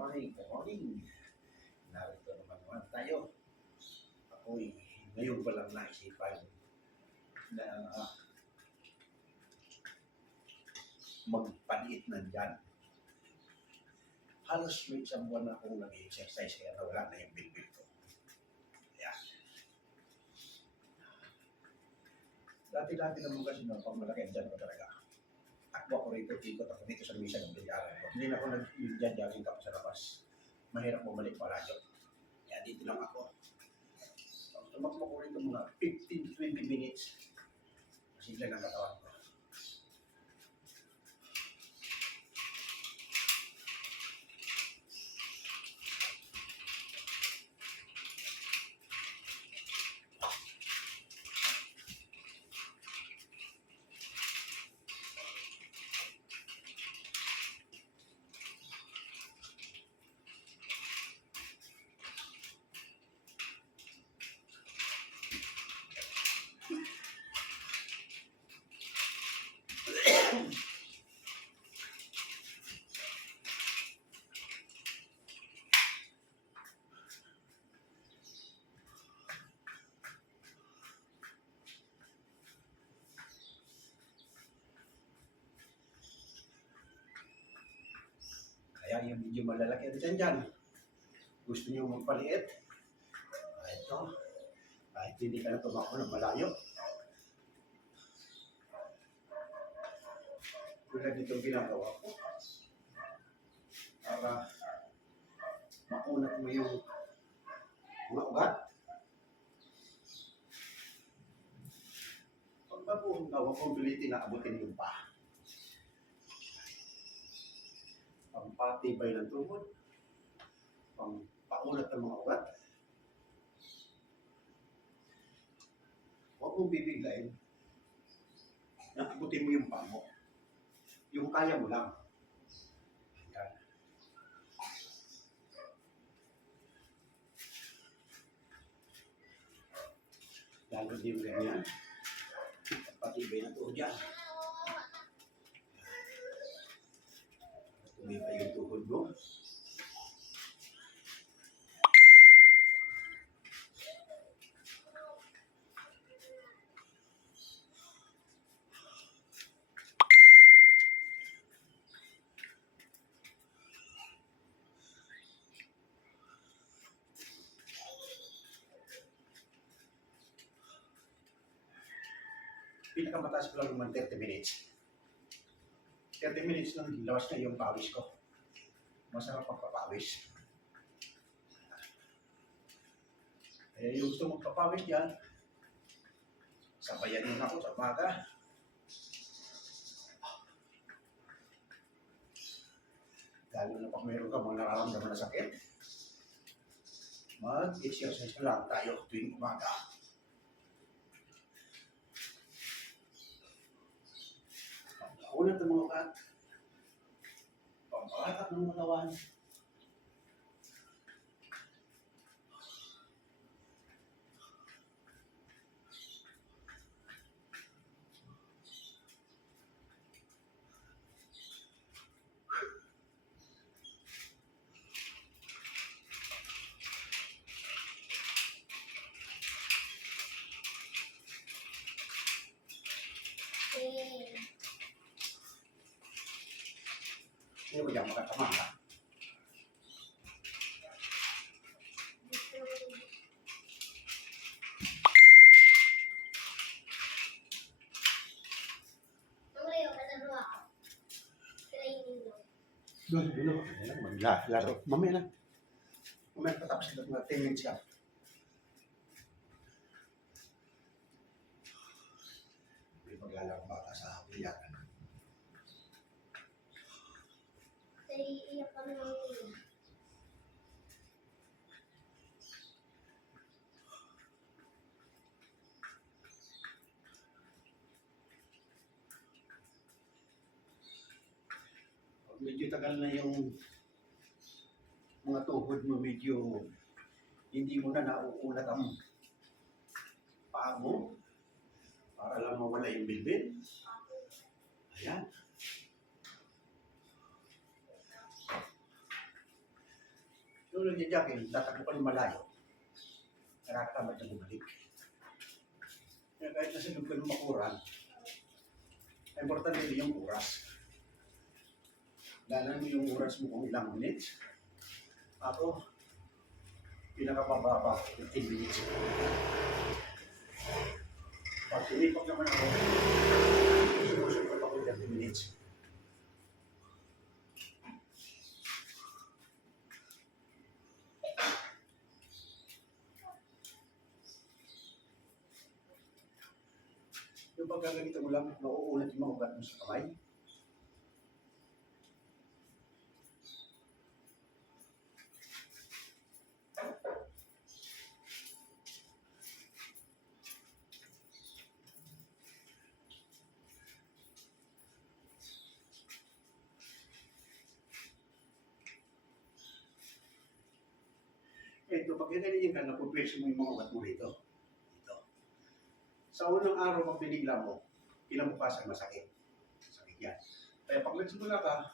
Good morning. Narito naman tayo. Ako'y ngayon pa lang naisipan na magpaliit na dyan. Halos may isang buwan na akong nag-exercise kaya wala na yung bilbil ko. Yan. Dati-dati naman kasi pag malaki dyan ko talaga. Takbo ako rito, ikot ako dito sa misa ng bilyaran ko. Hindi na ako nag-jogging ako sa labas. Mahirap bumalik paradyo. Kaya dito lang ako. Tumakbo ko rito mga 15-20 minutes. Masigla ng katawan ko. Kaya yung medyo malalaki dyan. Gusto niyo magpaliit? Ito. Kahit hindi ka na tumakbo ng malayo. Tulad dito ginagawa ko. Para maunat mo yung mga ugat. Pag babuong huwag mong pilitin na abutin yung pa. Pampatibay ng tuhod, pampaunat ng mga ugat. Huwag mong bibiglayin na abutin mo yung paa mo. Yung kaya mo lang. Ayan. Lalo din ganyan. Pampatibay ng tuhod yan. Tumibay yung tuhod mo. Pinakamataas ko lang naman 30 minutes. 30 minutes lang lawas na yung pawis ko. Masarap pagpapawis. Eh, yung gusto mong papawis dyan, sabayan mo na ako sa umaga. Lalo na pag mayroon ka mga nararamdaman na sakit, mag-exercise na lang tayo tuwing umaga. Paunat ng mga ugat. Pampahatak ng mga kawan. Hindi ko dyan makatama ka. Dulo. Maglaro. Mamaya na. Mamaya patapos ito mga 10 minutes ka. May maglalaro bata sa hapuliyakan. Iiyak kami ng ulo. Medyo tagal na yung mga tuhod mo, medyo hindi mo na nauulat ang paa mo para lang mawala yung bilbil. Ayan. nag-jogging, tatakbo ka ng malayo, nakakatamad na bumalik. Kaya kahit nasa loob ka ng makuran, importante din yung oras. Lalan mo yung oras mo kung ilang minutes. Ako, pinakabababa, 15 minutes. Pag sinipak naman ako, sumusunod ako 30 minutes. Yung pagkaganito mo lang, nauulat yung mga ugat mo sa kamay. Ito, pag ganyan ka, napupwesto mo yung mga ugat mo rito. Ito. Sa unang araw, pag binigla mo, kinabukasan masakit. Sakit yan. Kaya pag nagsimula ka,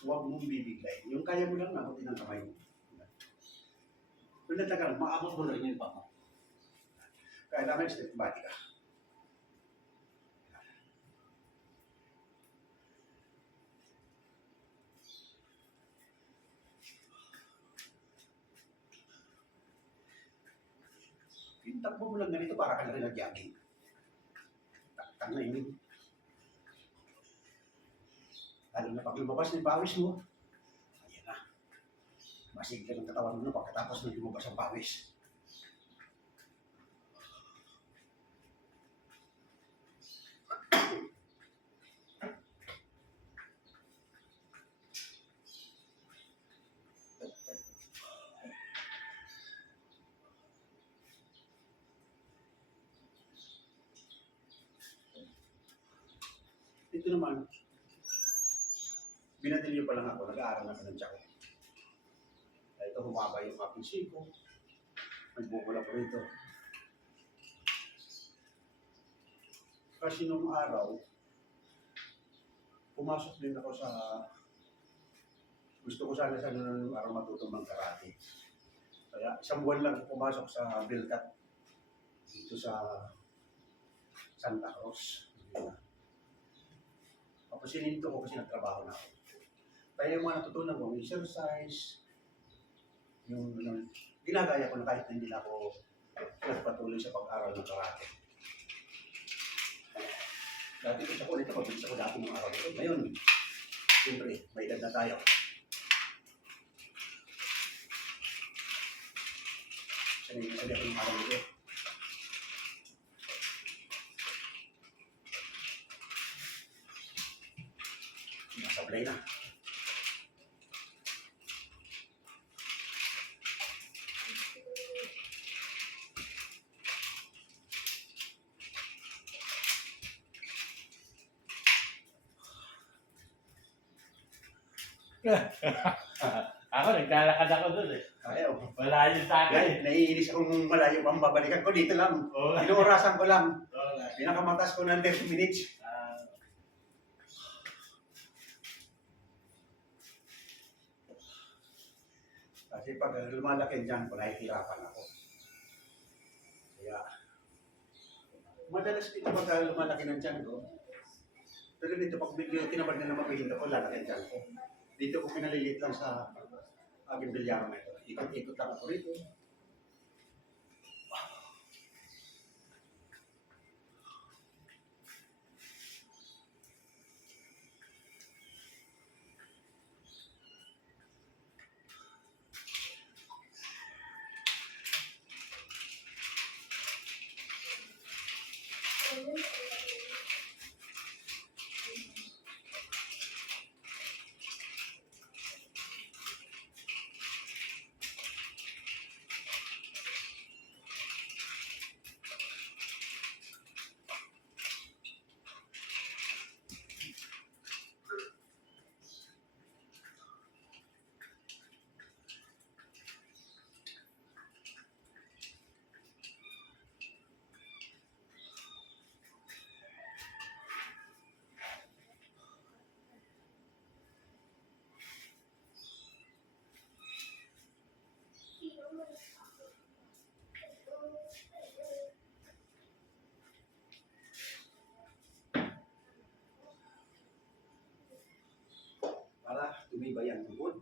huwag mong bibiglayin. Yung kaya mo lang, nakutin ang kamay mo. Kung natagal, maabot mo na rin yung pa mo. Kaya naman, step body ka. Yung takbo mo lang ganito, para ka lang nag-jogging. Taktak na yun. Lalo na pag lumabas ng pawis mo, ayan na. Masigla ng katawan mo pagkatapos ng lumabas ang pawis. Ito naman, binatilyo pa lang ako, nag-aaral na ng tiyak. Ito, humaba yung aking siko. Nagbubula ko rito. Kasi nung araw, pumasok din ako sa... Gusto ko sana nung araw matutong ng karate. Kaya isang buwan lang pumasok sa Bilcat dito sa Santa Cruz. Tapos sininto ko kasi nagtrabaho na ako. Kaya yung mga natutunan ko, exercise, yung ginagaya ko na kahit hindi na ako nagpatuloy sa pag-aral ng karate. Dati ko sa kulit ako, bilis ako dati ng araw dito. Ngayon, siyempre, may edad na tayo. Sanay ako ng araw dito. Nasablay na. Ako, naglalakad ako doon eh. Ayaw. Wala yun sa akin eh. Naiinis akong malayo pang babalikan ko. Dito lang. Oo. Inuurasan ko lang. Oo. Pinakamatas ko ng 30 minutes. Kasi pag lumalaki dyan ko, nahihirapan ako. Kaya, madalas dito pag lumalaki ng dyan ko, pero dito pag bigla tinabad na naman ko, lalaki dyan ko. Dito ko pinalilit lang sa aking bilyaro na ito. Ikot-ikot lang ako rito. tumibay ang tuhod.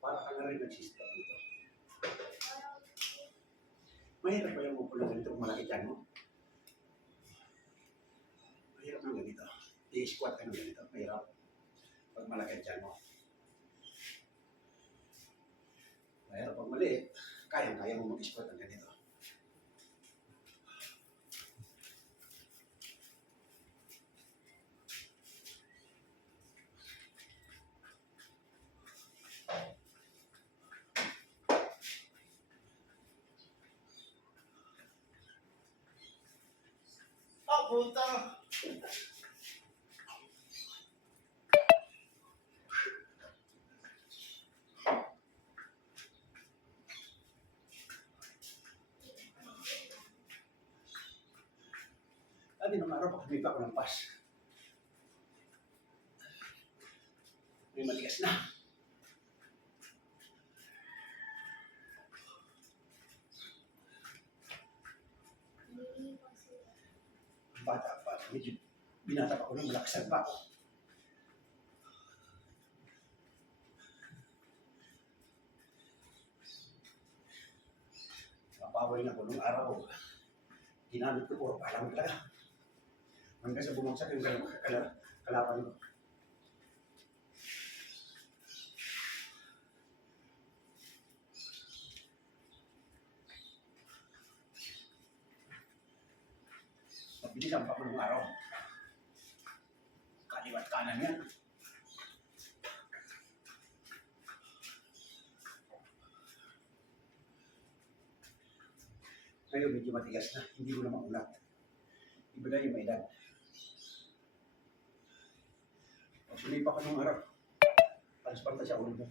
Para ka na rin nagsistop dito. Mahirap pa yung upo lang ganito kung malaki dyan mo. Mahirap ng ganito. I-squat ka ng ganito. Mahirap. Pag malaki dyan mo. Mahirap pag maliit, kaya mo mag-squat ng ganito. Oh, puta! Dati nung araw, pag humipa ko ng pas, may matigas na. Bata pa, medyo binata pa ko nung malakasan pa ako. Napaway na ko nung araw. Ginamit ko puro palang talaga. Hanggang sa bumagsak yung kalapan ko. Mabilisan pa ko nung araw. Kaliwat kanan yan. Ngayon medyo matigas na, hindi mo na maulat. Iba na yung may edad. Pag sumipa ka nung araw, alas panta siya ulo mo.